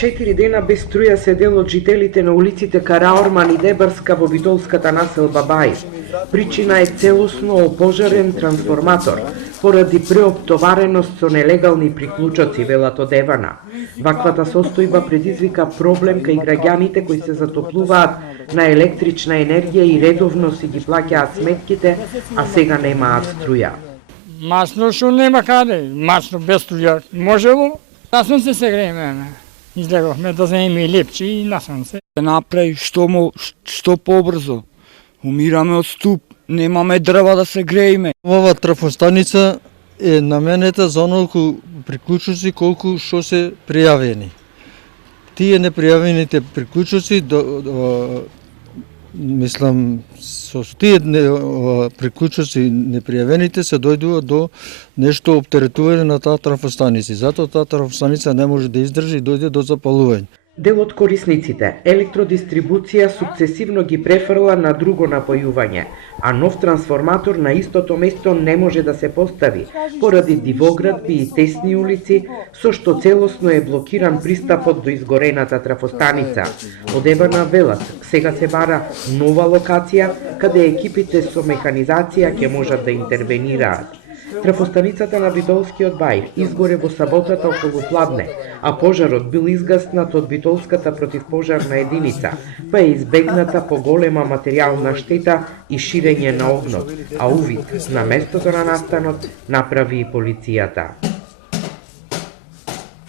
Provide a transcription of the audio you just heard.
4 дена без струја се дел од жителите на улиците Караорман и Дебарска во битолската населба Бај. Причина е целосно опожарен трансформатор, поради преоптовареност со нелегални приклучоци, велат од Евана. Ваквата состојба предизвика проблем кај граѓаните кои се затоплуваат на електрична енергија и редовно си ги плаќаат сметките, а сега немаат струја. Масно што нема каде, масно без струја. Можело, на сонце се грееме. Излеговме да земеме лепче и на сонце. Направи што побрзо. Умираме од ступ, немаме дрва да се грееме. Ова трафостаница е наменета за онолку приклучоци колку што се пријавени. Тие непријавените приклучоци мислам со тие приклучоци непријавените се дојдува до нешто оптеретување на таа трафостаница. Затоа таа трафостаница не може да издржи и дојде до запалување. Дел од корисниците, електродистрибуција сукцесивно ги префрла на друго напојување, а нов трансформатор на истото место не може да се постави, поради дивоградби и тесни улици, со што целосно е блокиран пристапот до изгорената трафостаница. Од Евана велат, сега се бара нова локација, каде екипите со механизација ќе можат да интервенираат. Трафостаницата на Битолскиот Бај изгоре во саботата околу пладне, а пожарот бил изгаснат од Битолската противпожарна единица, па е избегната поголема материјална штета и ширење на огнот, а увид на местото на настанот направи и полицијата.